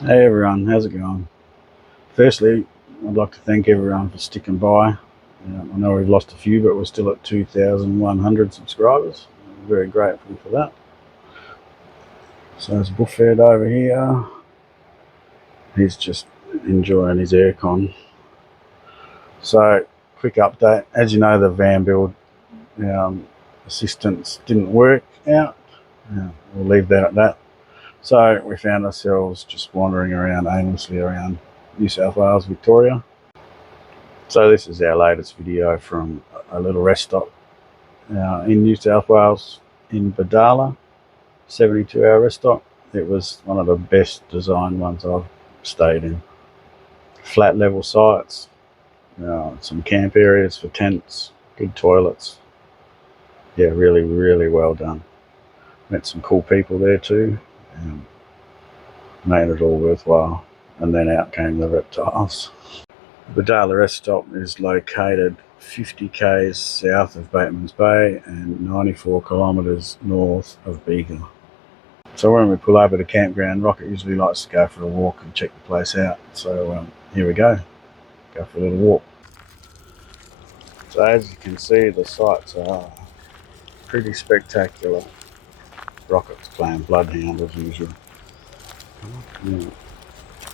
Hey everyone, how's it going? Firstly, I'd like to thank everyone for sticking by. I know we've lost a few, but we're still at 2,100 subscribers. I'm very grateful for that. So there's Buffett over here. He's just enjoying his aircon. So, quick update. As you know, the van build assistance didn't work out. We'll leave that at that. So we found ourselves just wandering around aimlessly around New South Wales, Victoria. So this is our latest video from a little rest stop in New South Wales in Bodalla, 72-hour rest stop. It was one of the best designed ones I've stayed in. Flat level sites, some camp areas for tents, good toilets. Yeah, really, really well done. Met some cool people there too. Made it all worthwhile. And then out came the reptiles. Bodalla Rest Stop is located 50 k's south of Bateman's Bay and 94 kilometres north of Bega. So when we pull over the campground, Rocket usually likes to go for a walk and check the place out. So here we go for a little walk. So as you can see, the sights are pretty spectacular. Rocket's playing Bloodhound as usual.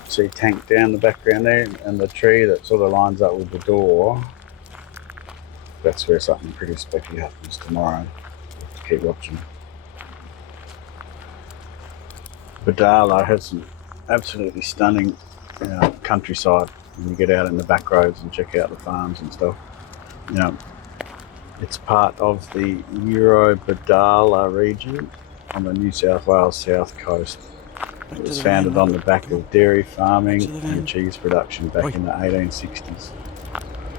See tank down the background there, and the tree that sort of lines up with the door. That's where something pretty specky happens tomorrow. We'll have to keep watching. Bodalla has some absolutely stunning countryside when you get out in the back roads and check out the farms and stuff. It's part of the Bodalla region on the New South Wales south coast. It was founded on the back of dairy farming and cheese production back in the 1860s.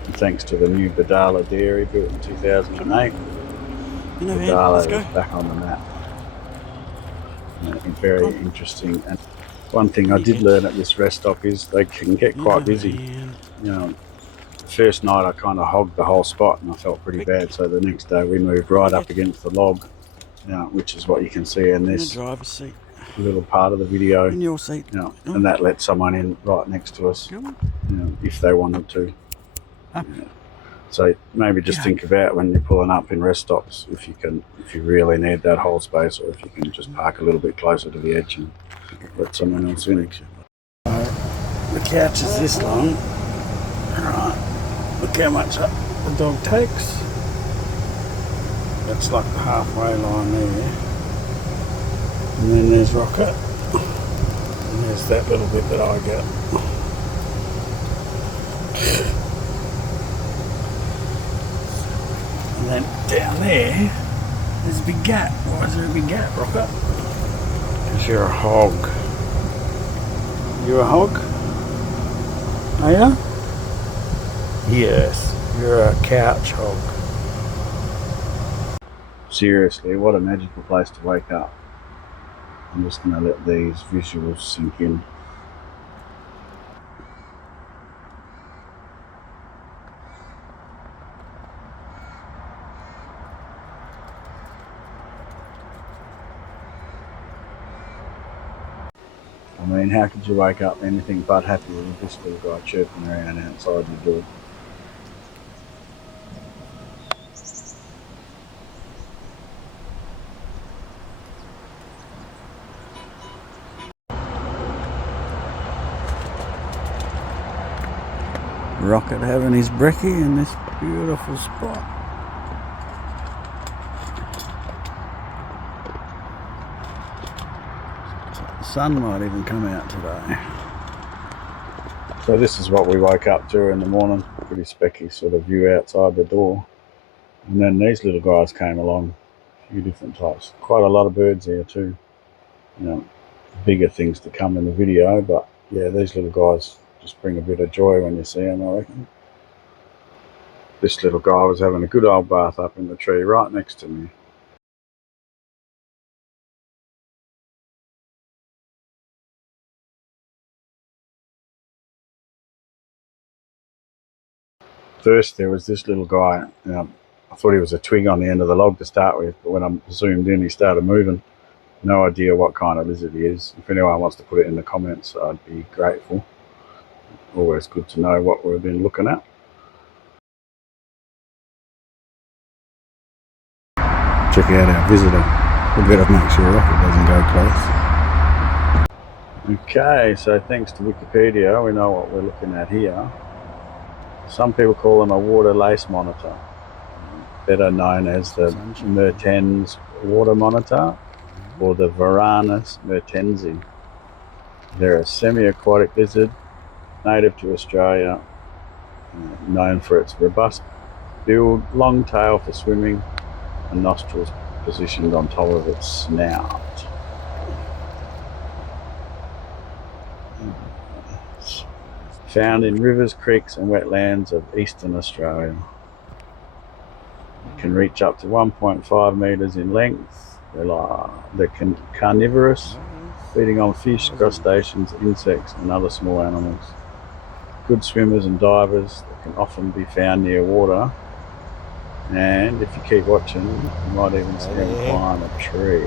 And thanks to the new Bodalla dairy built in 2008, Bodalla is back on the map. Very interesting. And one thing I did learn at this rest stop is they can get quite busy. The first night I kind of hogged the whole spot and I felt pretty bad. So the next day we moved right up against the log, which is what you can see in this little part of the video. In your seat. And that let someone in right next to us, if they wanted to. So maybe just think about when you're pulling up in rest stops, if you really need that whole space, or if you can just park a little bit closer to the edge and let someone else in. The couch is this long. Alright, look how much up the dog takes. That's like the halfway line there. And then there's Rocket. And there's that little bit that I get. And then down there's a big gap. Why is there a big gap, Rocket? Because you're a hog. You a hog? Are you? Yes, you're a couch hog. Seriously, what a magical place to wake up. I'm just going to let these visuals sink in. I mean, how could you wake up anything but happy with this little guy chirping around outside your door? Rocket having his brekkie in this beautiful spot. The sun might even come out today. So this is what we woke up to in the morning. Pretty specky sort of view outside the door. And then these little guys came along. A few different types. Quite a lot of birds here too. Bigger things to come in the video, but yeah, these little guys just bring a bit of joy when you see them, I reckon. This little guy was having a good old bath up in the tree right next to me. First there was this little guy. I thought he was a twig on the end of the log to start with, but when I zoomed in he started moving. No idea what kind of lizard he is. If anyone wants to put it in the comments, I'd be grateful. Always good to know what we've been looking at. Check out our visitor. We better make sure it doesn't go close. Okay, so thanks to Wikipedia, we know what we're looking at here. Some people call them a water lace monitor, better known as the Mertens water monitor or the Varanus mertensi. They're a semi-aquatic lizard native to Australia, known for its robust build, long tail for swimming, and nostrils positioned on top of its snout. Found in rivers, creeks and wetlands of eastern Australia. It can reach up to 1.5 metres in length. They're carnivorous, feeding on fish, crustaceans, insects and other small animals. Good swimmers and divers that can often be found near water. And if you keep watching, you might even see them climb a tree.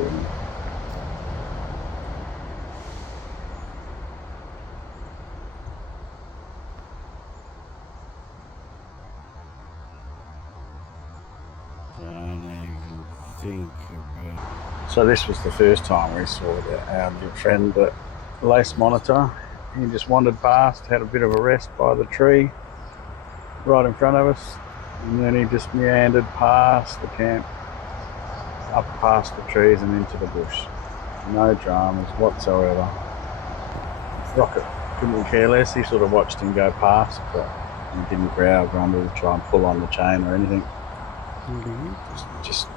So this was the first time we saw our good friend, the lace monitor. He just wandered past, had a bit of a rest by the tree right in front of us, and then he just meandered past the camp, up past the trees and into the bush. No dramas whatsoever. Rocket couldn't care less. He sort of watched him go past, but he didn't growl, grumble, try and pull on the chain or anything. Just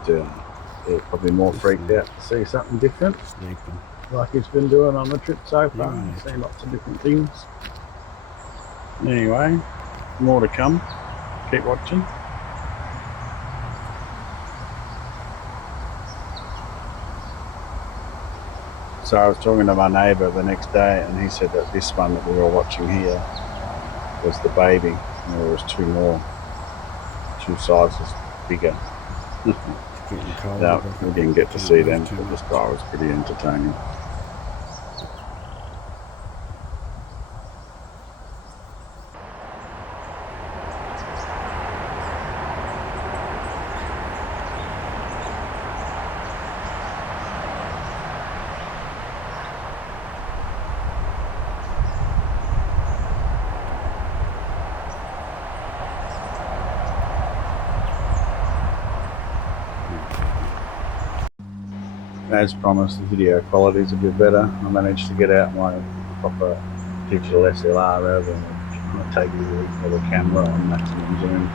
probably more freaked out to see something different, like he's been doing on the trip so far. He's seen lots of different things. Anyway, more to come. Keep watching. So I was talking to my neighbour the next day, and he said that this one that we were watching here was the baby, and there was two sizes bigger. No, we didn't get to see them, but the sky was pretty entertaining. As promised, the video quality is a bit better. I managed to get out my proper digital SLR rather than taking the camera on maximum zoom.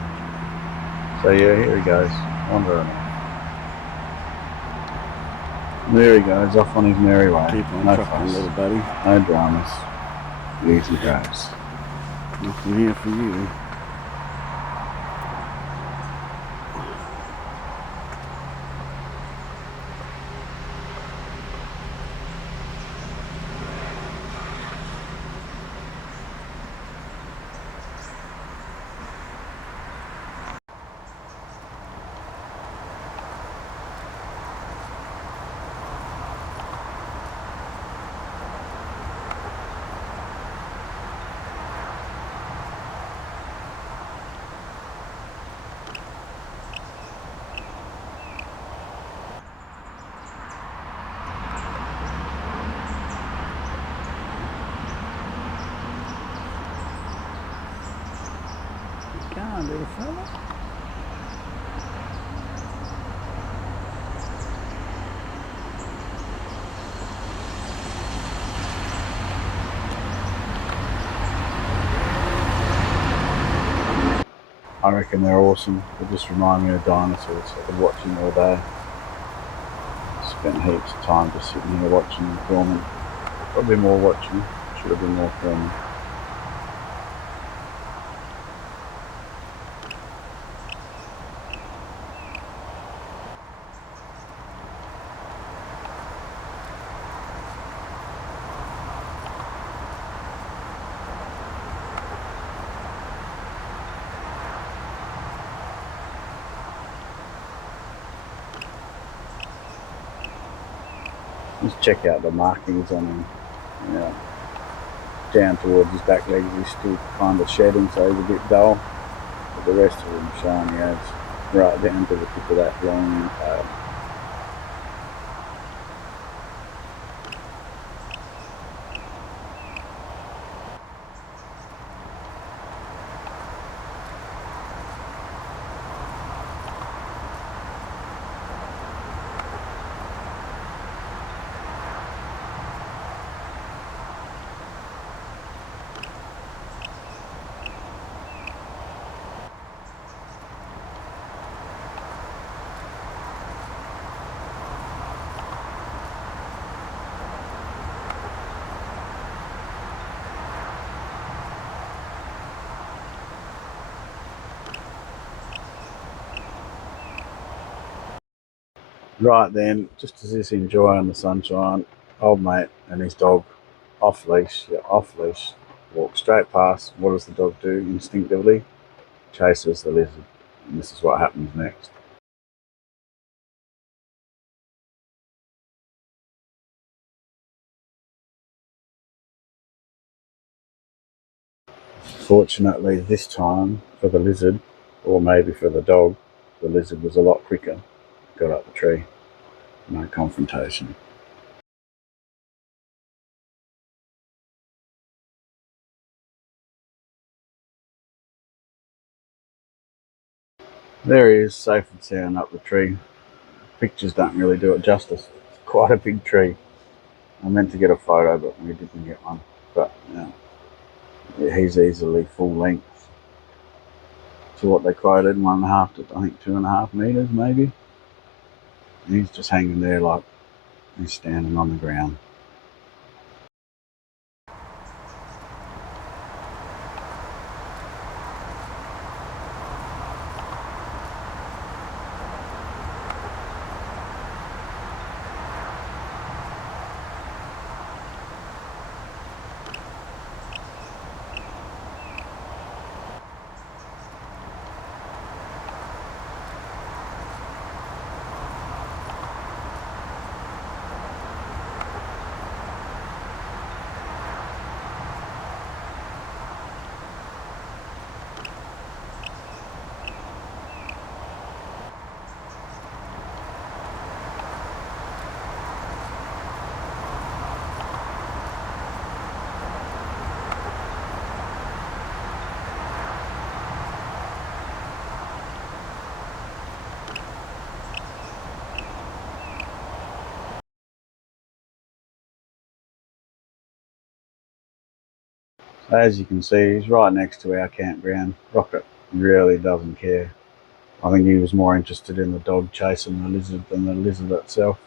So yeah, here he goes, wandering off. There he goes, off on his merry way. Keep on trucking, little buddy. No dramas. Easy goes. Nothing here for you. Come on, little fella. I reckon they're awesome. They just remind me of dinosaurs. I could watch them all day. Spent heaps of time just sitting here watching and filming. Probably more watching. Should have been more filming. Just check out the markings on him. Yeah. Down towards his back legs, he's still kind of shedding, so he's a bit dull. But the rest of him shiny as, right down to the tip of that long tail. Right then, just as he's enjoying the sunshine, old mate and his dog, off leash, walk straight past. What does the dog do instinctively? Chases the lizard. And this is what happens next. Fortunately, this time for the lizard, or maybe for the dog, the lizard was a lot quicker. Got up the tree. No confrontation. There he is, safe and sound up the tree. Pictures don't really do it justice. It's quite a big tree. I meant to get a photo, but we didn't get one. But yeah, he's easily full length to what they quoted, 1.5 to I think 2.5 meters maybe. And he's just hanging there like he's standing on the ground. As you can see, he's right next to our campground. Rocket really doesn't care. I think he was more interested in the dog chasing the lizard than the lizard itself.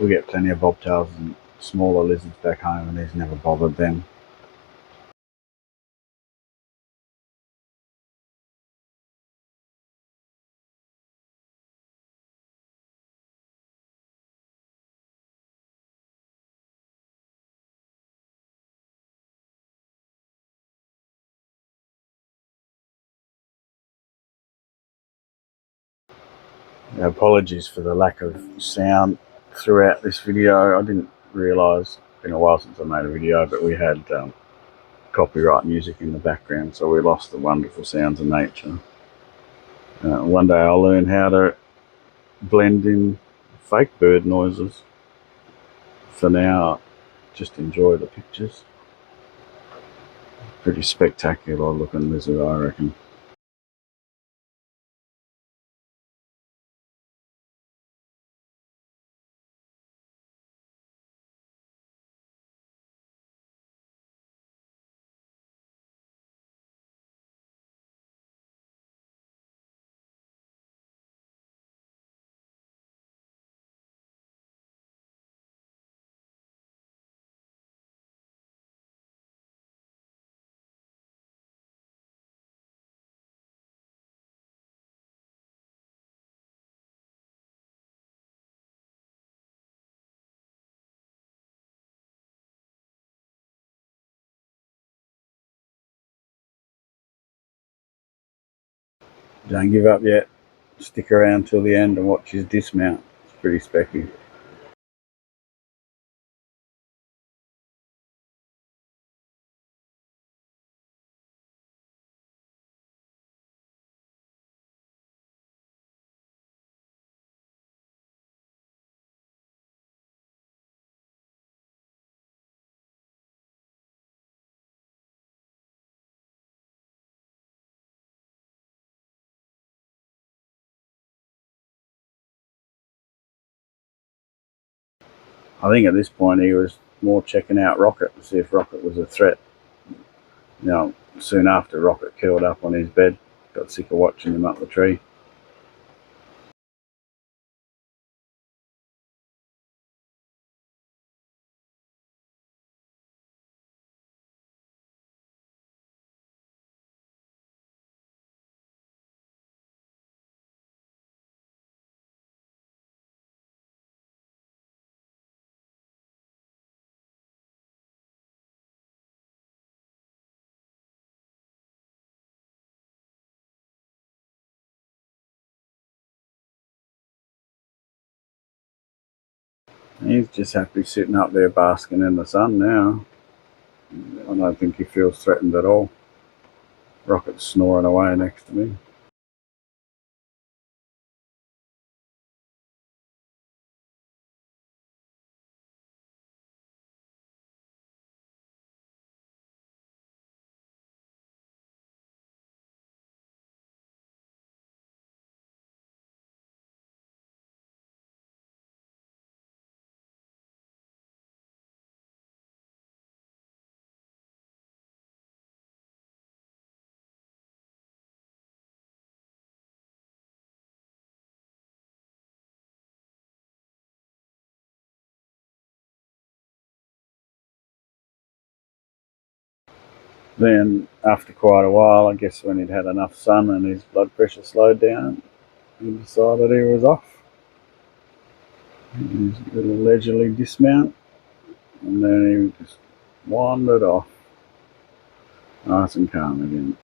We get plenty of bobtails and smaller lizards back home, and he's never bothered them. Apologies for the lack of sound throughout this video. I didn't realise, it's been a while since I made a video, but we had copyright music in the background, so we lost the wonderful sounds of nature. One day I'll learn how to blend in fake bird noises. For now, just enjoy the pictures. Pretty spectacular looking lizard, I reckon. Don't give up yet. Stick around till the end and watch his dismount. It's pretty specky. I think at this point he was more checking out Rocket to see if Rocket was a threat. Soon after, Rocket curled up on his bed, got sick of watching him up the tree. He's just happy sitting up there basking in the sun now. I don't think he feels threatened at all. Rocket's snoring away next to me. Then, after quite a while, I guess when he'd had enough sun and his blood pressure slowed down, he decided he was off. His little leisurely dismount, and then he just wandered off, nice and calm again.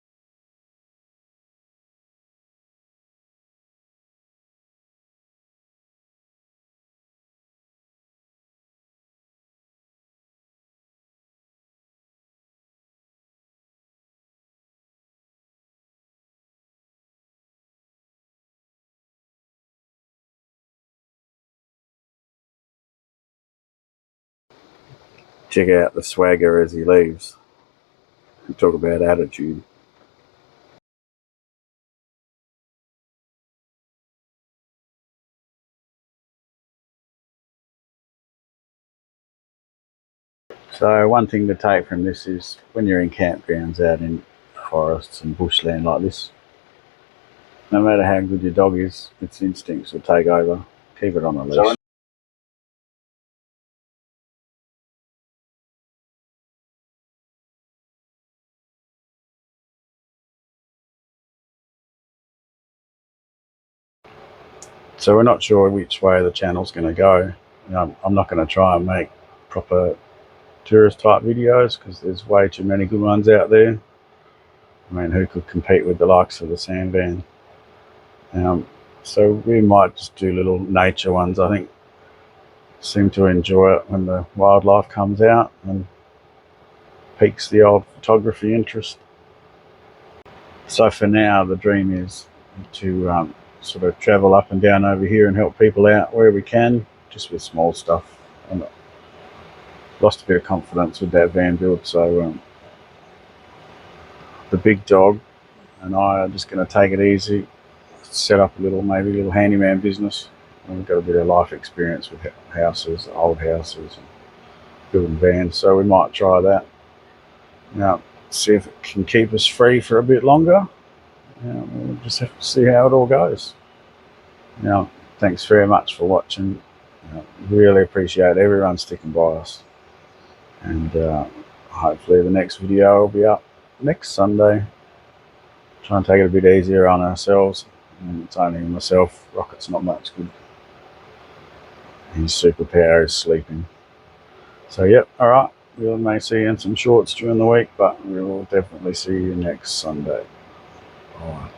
Check out the swagger as he leaves. Talk about attitude. So one thing to take from this is when you're in campgrounds out in forests and bushland like this, no matter how good your dog is, its instincts will take over. Keep it on a leash. So we're not sure which way the channel's going to go. I'm not going to try and make proper tourist type videos because there's way too many good ones out there. I mean, who could compete with the likes of the sand van? So we might just do little nature ones. I think seem to enjoy it when the wildlife comes out and piques the old photography interest. So for now, the dream is to sort of travel up and down over here and help people out where we can, just with small stuff. And lost a bit of confidence with that van build, so the big dog and I are just going to take it easy, set up maybe a little handyman business. And we've got a bit of life experience with houses, old houses, and building vans, so we might try that. Now, see if it can keep us free for a bit longer. We'll just have to see how it all goes. Now, thanks very much for watching. Really appreciate everyone sticking by us. And hopefully the next video will be up next Sunday. Try and take it a bit easier on ourselves. And it's only myself. Rocket's not much good. His superpower is sleeping. So, yep, alright. We may see you in some shorts during the week, but we will definitely see you next Sunday. Alright.